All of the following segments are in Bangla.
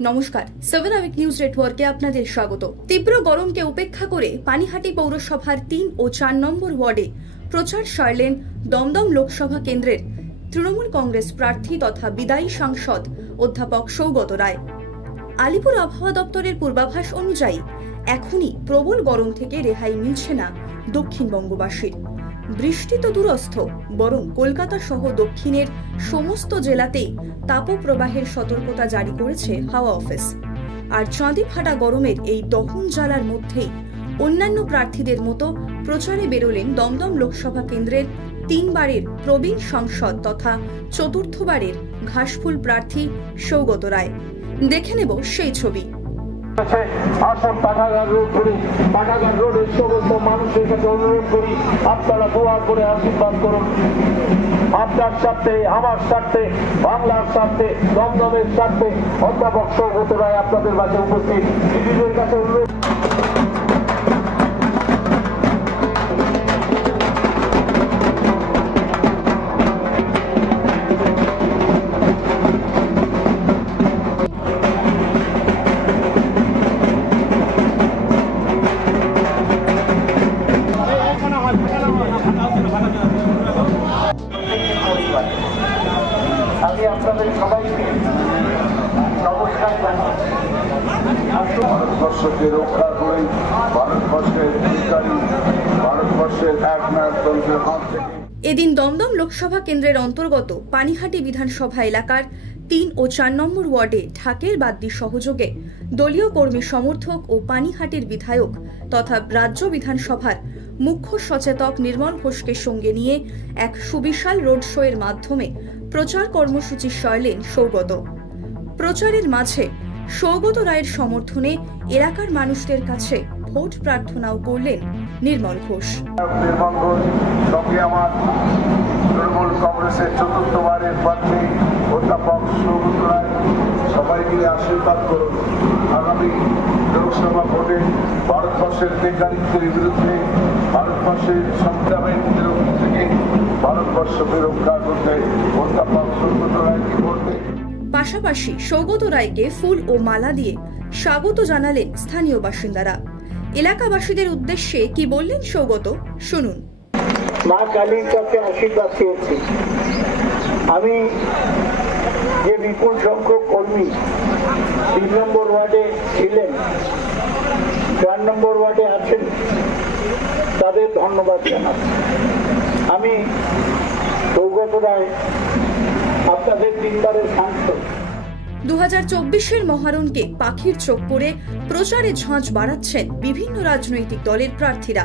নমস্কার, 7 আওয়ার নিউজ নেটওয়ার্কে আপনাদের স্বাগত। তীব্র গরমকে উপেক্ষা করে পানিহাটি পৌরসভার 3 ও 4 নম্বর ওয়ার্ডে প্রচার সারলেন দমদম লোকসভা কেন্দ্রের তৃণমূল কংগ্রেস প্রার্থী তথা বিদায়ী সাংসদ অধ্যাপক সৌগত রায়। আলিপুর আবহাওয়া দপ্তরের পূর্বাভাস অনুযায়ী এখনই প্রবল গরম থেকে রেহাই মিলছে না দক্ষিণবঙ্গবাসীর। বৃষ্টি তো দূরস্থ, বরং কলকাতা সহ দক্ষিণের সমস্ত জেলাতেই তাপপ্রবাহের সতর্কতা জারি করেছে হাওয়া অফিস। আর চাঁদি ফাটা গরমের এই দহন জ্বালার মধ্যেই অন্যান্য প্রার্থীদের মতো প্রচারে বেরোলেন দমদম লোকসভা কেন্দ্রের 3 বারের প্রবীণ সাংসদ তথা 4র্থবারের ঘাসফুল প্রার্থী সৌগত রায়। দেখে নেব সেই ছবি। আসন পাঠাগার রোড করি, পাঠাগার রোডের সমস্ত মানুষের কাছে অনুরোধ করি, আপনারা দোয়া করে আশীর্বাদ করুন। আপনার স্বার্থে, আমার স্বার্থে, বাংলার স্বার্থে, দমদমের স্বার্থে অধ্যাপক সৌগত রায় আপনাদের মাঝে উপস্থিত। দিদিদের কাছে অনুরোধ আমি আপনাদের সবাইকে নমস্কার জানাই। ভারতবর্ষকে রক্ষা করে ভারতবর্ষের একনায়কতন্ত্রের হাত থেকে। এদিন দমদম লোকসভা কেন্দ্রের অন্তর্গত পানিহাটি বিধানসভা এলাকার 3 ও 4 নম্বর ওয়ার্ডে ঢাকের বাদ্যির সহযোগে দলীয় কর্মী সমর্থক ও পানিহাটির বিধায়ক তথা রাজ্য বিধানসভার মুখ্য সচেতক নির্মল ঘোষকে সঙ্গে নিয়ে এক সুবিশাল রোড শো এর মাধ্যমে প্রচার কর্মসূচি সারলেন সৌগত। প্রচারের মাঝে সৌগত রায়ের সমর্থনে এলাকার মানুষদের কাছে ভোট প্রার্থনাও করলেন নির্মল ঘোষ। সঙ্গে আমার তৃণমূল কংগ্রেসের 4র্থবারের প্রার্থী অধ্যাপক সৌগত রায়, সবাই মিলে আশীর্বাদ করুন। আগামী লোকসভা ভোটে ভারতবর্ষের বেকারিত্বের বিরুদ্ধে, ভারতবর্ষের সংগ্রামের বিরুদ্ধে থেকে ভারতবর্ষকে রক্ষা করতে অধ্যাপক সৌগত রায়কে ভোট দেন। পাশাপাশি সৌগত রায়কে ফুল ও মালা দিয়ে স্বাগত জানালেন স্থানীয় বাসিন্দারা। এলাকাবাসীদের উদ্দেশ্যে কি বললেন সৌগত, শুনুন। মা কালীর কাছে আশীর্বাদ পেয়েছি। আমি যে বিপুল সংখ্যক কর্মী 3 নম্বর ওয়ার্ডে ছিলেন, 4 নম্বর ওয়ার্ডে আছেন, তাদের ধন্যবাদ জানাচ্ছি। আমি সৌগত রায়, আপনাদের 3 বারের সাংসদ। 2024-এর মহারণকে পাখির চোখ করে প্রচারে ঝাঁঝ বাড়াচ্ছেন বিভিন্ন রাজনৈতিক দলের প্রার্থীরা।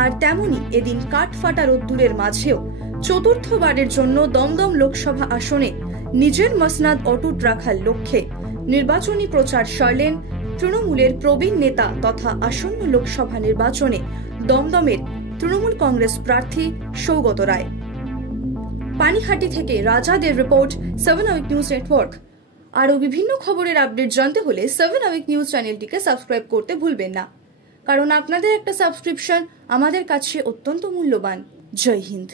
আর তেমনি এদিন কাঠফাটা রোদ্দুরের মাঝেও 4র্থবারের জন্য দমদম লোকসভা আসনে নিজের মসনাদ অটুট রাখার লক্ষ্যে নির্বাচনী প্রচার সারলেন তৃণমূলের প্রবীণ নেতা তথা আসন্ন লোকসভা নির্বাচনে দমদমের তৃণমূল কংগ্রেস প্রার্থী সৌগত রায়। পানিহাটি থেকে রাজাদের রিপোর্ট, 7 আওয়ার নিউজ নেটওয়ার্ক। আরও বিভিন্ন খবরের আপডেট জানতে হলে 7 আওয়ার নিউজ চ্যানেলটিকে সাবস্ক্রাইব করতে ভুলবেন না, কারণ আপনাদের একটা সাবস্ক্রিপশন আমাদের কাছে অত্যন্ত মূল্যবান। জয় হিন্দ।